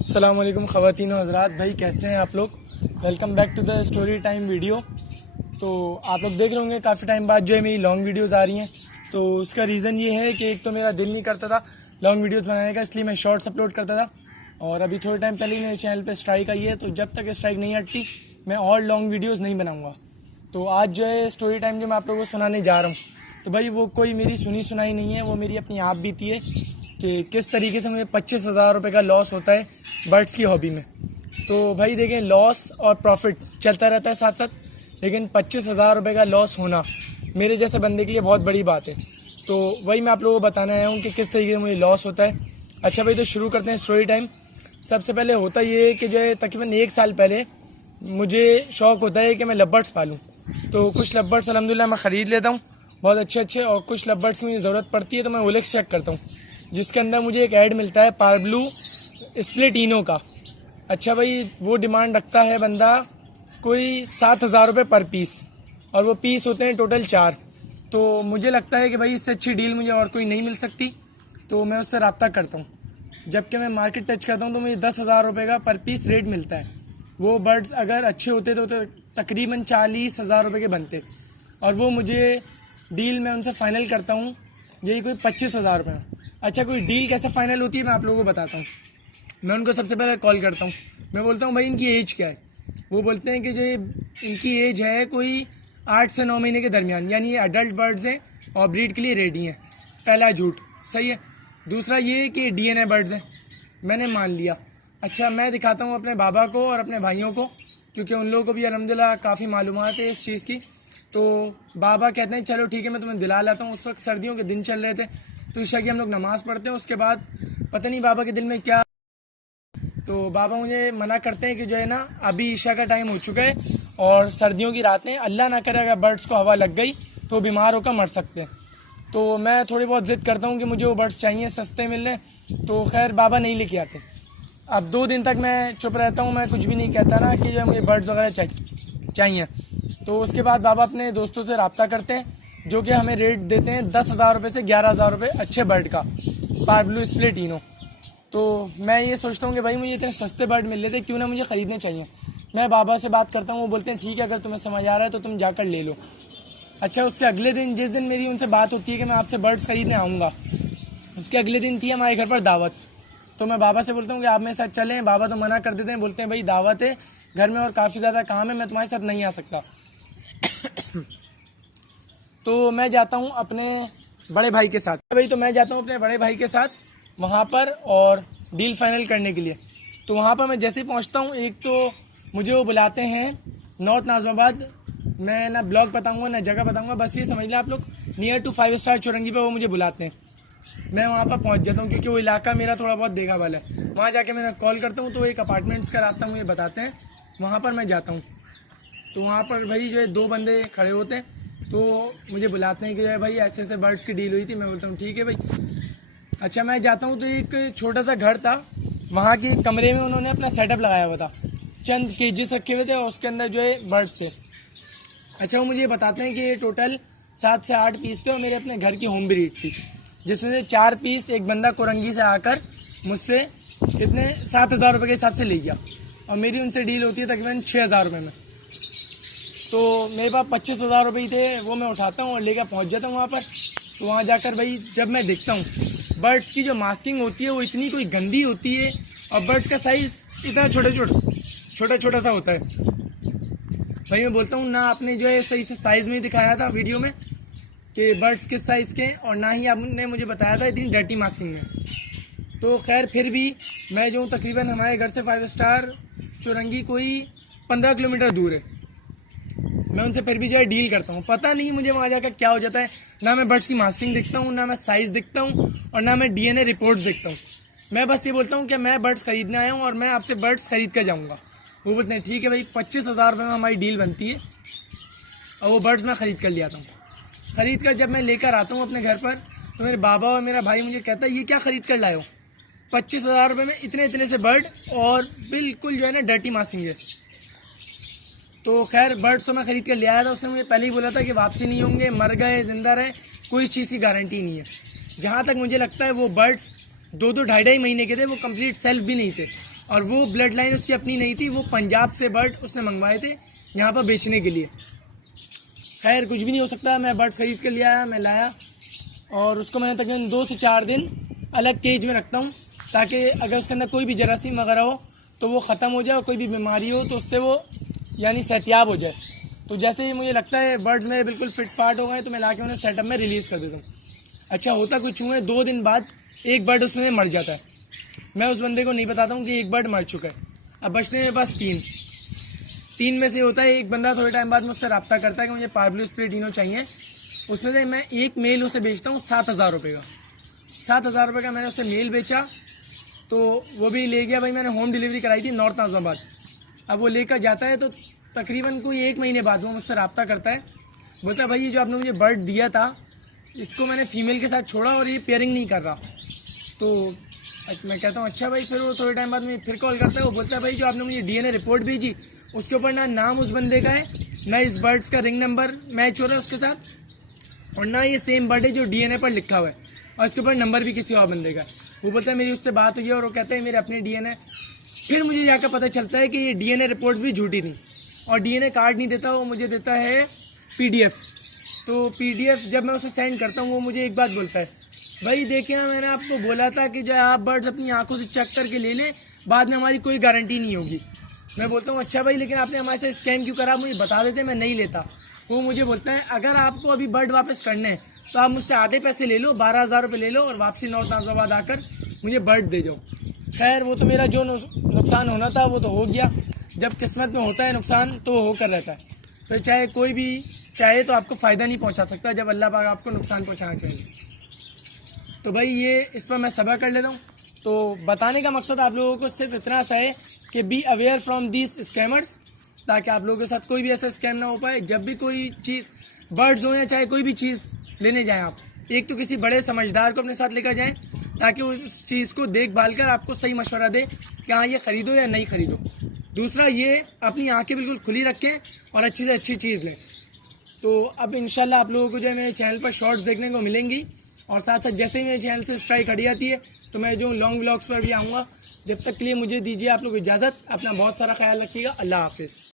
अस्सलाम वालेकुम ख़वातीन और हज़रात, भाई कैसे हैं आप लोग। Welcome back to the story time video. तो आप लोग देख रहे होंगे काफ़ी टाइम बाद जो है मेरी लॉन्ग वीडियोज़ आ रही हैं। तो उसका रीज़न ये है कि एक तो मेरा दिल नहीं करता था लॉन्ग वीडियोज़ बनाने का, इसलिए मैं शॉर्ट्स अपलोड करता था। और अभी थोड़े टाइम पहले ही मेरे चैनल पर स्ट्राइक आई है, तो जब तक स्ट्राइक नहीं हटती मैं और लॉन्ग वीडियोज़ नहीं बनाऊँगा। तो आज जो है स्टोरी टाइम जो मैं आप लोगों को सुनाने जा रहा हूँ, तो भाई वो कोई मेरी सुनी सुनाई नहीं है, वो मेरी अपनी आप बीती है कि किस तरीके से मुझे 25,000 रुपये का लॉस होता है बर्ड्स की हॉबी में। तो भाई देखें, लॉस और प्रॉफिट चलता रहता है साथ साथ, लेकिन 25,000 रुपये का लॉस होना मेरे जैसे बंदे के लिए बहुत बड़ी बात है। तो वही मैं आप लोगों को बताने आया हूँ कि किस तरीके से मुझे लॉस होता है। अच्छा भाई, तो शुरू करते हैं स्टोरी टाइम। सबसे पहले होता ये है कि जो है तकरीबन 1 साल पहले मुझे शौक़ होता है कि मैं लवबर्ड्स पालूँ। तो कुछ लवबर्ड्स अल्हम्दुलिल्लाह मैं ख़रीद लेता हूँ बहुत अच्छे, और कुछ लवबर्ड्स में ज़रूरत पड़ती है तो मैं ओलेक्स चेक करता हूँ, जिसके अंदर मुझे एक ऐड मिलता है पार्ब्लू स्प्लिटिनो का। अच्छा भाई, वो डिमांड रखता है बंदा कोई 7,000 रुपये पर पीस, और वो पीस होते हैं टोटल 4। तो मुझे लगता है कि भाई इससे अच्छी डील मुझे और कोई नहीं मिल सकती, तो मैं उससे रब्ता करता हूँ। जबकि मैं मार्केट टच करता हूँ तो मुझे 10,000 रुपये का पर पीस रेट मिलता है। वो बर्ड्स अगर अच्छे होते तो तकरीबन 40,000 रुपये के बनते, और वो मुझे डील में उनसे फ़ाइनल करता हूँ यही कोई 25,000 रुपये में। अच्छा, कोई डील कैसे फ़ाइनल होती है मैं आप लोगों को बताता हूँ। मैं उनको सबसे पहले कॉल करता हूँ, मैं बोलता हूँ भाई इनकी एज क्या है। वो बोलते हैं कि जो इनकी एज है कोई 8 से 9 महीने के दरमियान, यानी ये अडल्ट बर्ड्स हैं और ब्रीड के लिए रेडी हैं। पहला झूठ सही है। दूसरा ये कि DNA बर्ड्स हैं, मैंने मान लिया। अच्छा, मैं दिखाता हूँ अपने बाबा को और अपने भाइयों को, क्योंकि उन लोगों को भी अल्हम्दुलिल्लाह काफ़ी मालूमात है इस चीज़ की। तो बाबा कहते हैं चलो ठीक है, मैं तुम्हें दिला लाता हूँ। उस वक्त सर्दियों के दिन चल रहे थे, तो ईशा की हम लोग नमाज़ पढ़ते हैं। उसके बाद पता नहीं बाबा के दिल में क्या, तो बाबा मुझे मना करते हैं कि जो है ना अभी ईशा का टाइम हो चुका है और सर्दियों की रातें, अल्लाह ना करे अगर बर्ड्स को हवा लग गई तो बीमार होकर मर सकते हैं। तो मैं थोड़ी बहुत ज़िद करता हूँ कि मुझे वो बर्ड्स चाहिए, सस्ते मिल रहे, तो खैर बाबा नहीं लेके आते। अब 2 दिन तक मैं चुप रहता हूँ, मैं कुछ भी नहीं कहता ना कि जो है मुझे बर्ड्स वगैरह चाहिए। तो उसके बाद बाबा अपने दोस्तों से रब्ता करते हैं, जो कि हमें रेट देते हैं 10,000 रुपये से 11,000 रुपये अच्छे बर्ड का, पार्ब्लू स्प्लिटिनो। तो मैं ये सोचता हूँ कि भाई मुझे इतने सस्ते बर्ड मिल रहे थे, क्यों ना मुझे ख़रीदने चाहिए। मैं बाबा से बात करता हूँ, वो बोलते हैं ठीक है, अगर तुम्हें समझ आ रहा है तो तुम जाकर ले लो। अच्छा, उसके अगले दिन, जिस दिन मेरी उनसे बात होती है कि मैं आपसे बर्ड्स ख़रीदने आऊँगा, उसके अगले दिन थी हमारे घर पर दावत। तो मैं बाबा से बोलता हूँ कि आप मेरे साथ चलें। बाबा तो मना कर देते हैं, बोलते हैं भाई दावत है घर में और काफ़ी ज़्यादा काम है, मैं तुम्हारे साथ नहीं आ सकता। तो मैं जाता हूँ अपने बड़े भाई के साथ। भाई तो मैं जाता हूँ अपने बड़े भाई के साथ वहाँ पर और डील फाइनल करने के लिए। तो वहाँ पर मैं जैसे ही पहुँचता हूँ, एक तो मुझे वो बुलाते हैं नॉर्थ नाज़िमाबाद। मैं ना ब्लॉग बताऊँगा ना जगह बताऊँगा, बस ये समझ लें आप लोग, नियर टू 5 स्टार चौरंगी पे वो मुझे बुलाते हैं। मैं वहाँ पर पहुँच जाता हूँ, क्योंकि वो इलाका मेरा थोड़ा बहुत देखा वाला है। वहाँ जाके मैं कॉल करता हूँ, तो एक अपार्टमेंट्स का रास्ता मुझे बताते हैं, वहाँ पर मैं जाता हूँ। तो वहाँ पर भाई जो है 2 बंदे खड़े होते हैं, तो मुझे बुलाते हैं कि जो है भाई ऐसे ऐसे बर्ड्स की डील हुई थी। मैं बोलता हूँ ठीक है भाई। अच्छा, मैं जाता हूँ तो एक छोटा सा घर था, वहाँ के कमरे में उन्होंने अपना सेटअप लगाया हुआ था, चंद केजेस रखे हुए थे और उसके अंदर जो है बर्ड्स थे। अच्छा, वो मुझे बताते हैं कि ये टोटल 7 से 8 पीस थे और मेरे अपने घर की होम ब्रीड थी, जिसमें से 4 पीस एक बंदा कोरंगी से आकर मुझसे कितने 7,000 रुपये के हिसाब से ले गया, और मेरी उनसे डील होती है तकरीबन 6,000 रुपये में। तो मेरे पास 25,000 रुपये ही थे, वो मैं उठाता हूँ और लेकर पहुँच जाता हूँ वहाँ पर। तो वहाँ जाकर भाई जब मैं देखता हूँ बर्ड्स की जो मास्किंग होती है वो इतनी कोई गंदी होती है, और बर्ड्स का साइज़ इतना छोटा सा होता है। भाई मैं बोलता हूँ ना, आपने जो है सही से साइज़ में ही दिखाया था वीडियो में कि बर्ड्स किस साइज़ के, और ना ही आपने मुझे बताया था इतनी डर्टी मास्किंग में। तो खैर फिर भी मैं जो तकरीबन हमारे घर से 5 स्टार चौरंगी कोई 15 किलोमीटर दूर है, मैं उनसे फिर भी जो है डील करता हूँ। पता नहीं मुझे वहाँ जाकर क्या हो जाता है, ना मैं बर्ड्स की मास्किंग देखता हूँ, ना मैं साइज़ देखता हूँ, और ना मैं DNA रिपोर्ट्स देखता हूँ। मैं बस ये बोलता हूँ कि मैं बर्ड्स ख़रीदने आया हूँ और मैं आपसे बर्ड्स ख़रीद कर जाऊँगा। वो बोलते हैं ठीक है भाई, 25,000 रुपये में हमारी डील बनती है, और वो बर्ड्स मैं ख़रीद कर ले आता हूँ। ख़रीद कर जब मैं लेकर आता हूँ अपने घर पर, तो मेरे बाबा और मेरा भाई मुझे कहता है ये क्या ख़रीद कर लाए हो, 25,000 रुपये में इतने से बर्ड, और बिल्कुल जो है ना डर्टी मास्किंग है। तो खैर बर्ड्स तो मैं ख़रीद कर ले आया था। उसने मुझे पहले ही बोला था कि वापसी नहीं होंगे, मर गए ज़िंदा रहे, कोई चीज़ की गारंटी नहीं है। जहाँ तक मुझे लगता है वो बर्ड्स 2-2 ढाई-ढाई महीने के थे, वो कंप्लीट सेल्फ भी नहीं थे, और वो ब्लड लाइन उसकी अपनी नहीं थी, वो पंजाब से बर्ड उसने मंगवाए थे यहाँ पर बेचने के लिए। खैर कुछ भी नहीं हो सकता, मैं बर्ड्स ख़रीद कर ले आया, मैं लाया और उसको मैंने तकरीबन 2 से 4 दिन अलग केज में रखता हूँ, ताकि अगर उसके अंदर कोई भी जरासीम वगैरह हो तो वो ख़त्म हो जाए, और कोई भी बीमारी हो तो उससे वो यानी सेहतियाब हो जाए। तो जैसे ही मुझे लगता है बर्ड्स मेरे बिल्कुल फिट फाट हो गए तो मैं लाके उन्हें सेटअप में रिलीज़ कर देता हूँ। अच्छा होता कुछ हुए 2 दिन बाद एक बर्ड उसमें मर जाता है। मैं उस बंदे को नहीं बताता हूँ कि एक बर्ड मर चुका है। अब बचते हैं बस 3 में से होता है एक बंदा थोड़े टाइम बाद मुझसे रब्ता करता है कि मुझे पार्ब्लू स्प्लिटिनो चाहिए। उसमें से मैं एक मेल उसे बेचता हूँ 7,000 रुपये का। 7,000 रुपये का मैंने उसे मेल बेचा तो वो भी ले गया भाई। मैंने होम डिलीवरी कराई थी नॉर्थ नाज़िमाबाद। अब वो लेकर जाता है तो तकरीबन कोई 1 महीने बाद वो मुझसे रब्ता करता है, बोलता है भाई ये जो आपने मुझे बर्ड दिया था इसको मैंने फ़ीमेल के साथ छोड़ा और ये पेयरिंग नहीं कर रहा। तो मैं कहता हूँ अच्छा भाई। फिर वो थोड़े टाइम बाद मुझे फिर कॉल करता है, वो बोलता है भाई जो आपने मुझे DNA रिपोर्ट भेजी उसके ऊपर ना नाम उस बंदे का है, ना इस बर्ड्स का रिंग नंबर मैच हो रहा है उसके साथ, और ना ये सेम बर्ड है जो DNA पर लिखा हुआ है, और इसके ऊपर नंबर भी किसी और बंदे का है। वो बोलता है मेरी उससे बात हुई है और वो कहते हैं मेरे अपने DNA। फिर मुझे जाकर पता चलता है कि ये DNA रिपोर्ट भी झूठी थी, और DNA कार्ड नहीं देता, वो मुझे देता है PDF। तो PDF जब मैं उसे सेंड करता हूँ वो मुझे एक बात बोलता है, भाई देखिए मैंने आपको बोला था कि जो आप बर्ड्स अपनी आंखों से चेक करके ले लें, बाद में हमारी कोई गारंटी नहीं होगी। मैं बोलता हूँ अच्छा भाई लेकिन आपने हमारे से स्कैम क्यों करा, मुझे बता देते मैं नहीं लेता। वो मुझे बोलता है अगर आपको अभी बर्ड वापस करने हैं तो आप मुझसे आधे पैसे ले लो, 12,000 रुपये ले लो और वापसी नॉर्थ नाज़िमाबाद आकर मुझे बर्ड दे जाओ। खैर वो तो मेरा जो नुकसान होना था वो तो हो गया। जब किस्मत में होता है नुकसान तो वो होकर रहता है। फिर चाहे कोई भी चाहे तो आपको फ़ायदा नहीं पहुंचा सकता जब अल्लाह पाक आपको नुकसान पहुंचाना चाहिए। तो भाई ये इस पर मैं सब्र कर लेता हूँ। तो बताने का मकसद आप लोगों को सिर्फ इतना सा है कि be aware from these scammers, ताकि आप लोगों के साथ कोई भी ऐसा स्कैम ना हो पाए। जब भी कोई चीज़ बर्ड्स हो या चाहे कोई भी चीज़ लेने जाएं आप, एक तो किसी बड़े समझदार को अपने साथ लेकर जाएं ताकि वो उस चीज़ को देखभाल कर आपको सही मशवरा दे कि हाँ ये ख़रीदो या नहीं ख़रीदो। दूसरा ये अपनी आंखें बिल्कुल खुली रखें और अच्छी से अच्छी चीज़ लें। तो अब इंशाल्लाह आप लोगों को जो है मेरे चैनल पर शॉर्ट्स देखने को मिलेंगी, और साथ साथ जैसे ही मेरे चैनल से स्ट्राइक हट जाती है तो मैं जो लॉन्ग व्लॉग्स पर भी आऊँगा। जब तक के लिए मुझे दीजिए आप लोग इजाज़त। अपना बहुत सारा ख्याल रखिएगा। अल्लाह हाफिज़।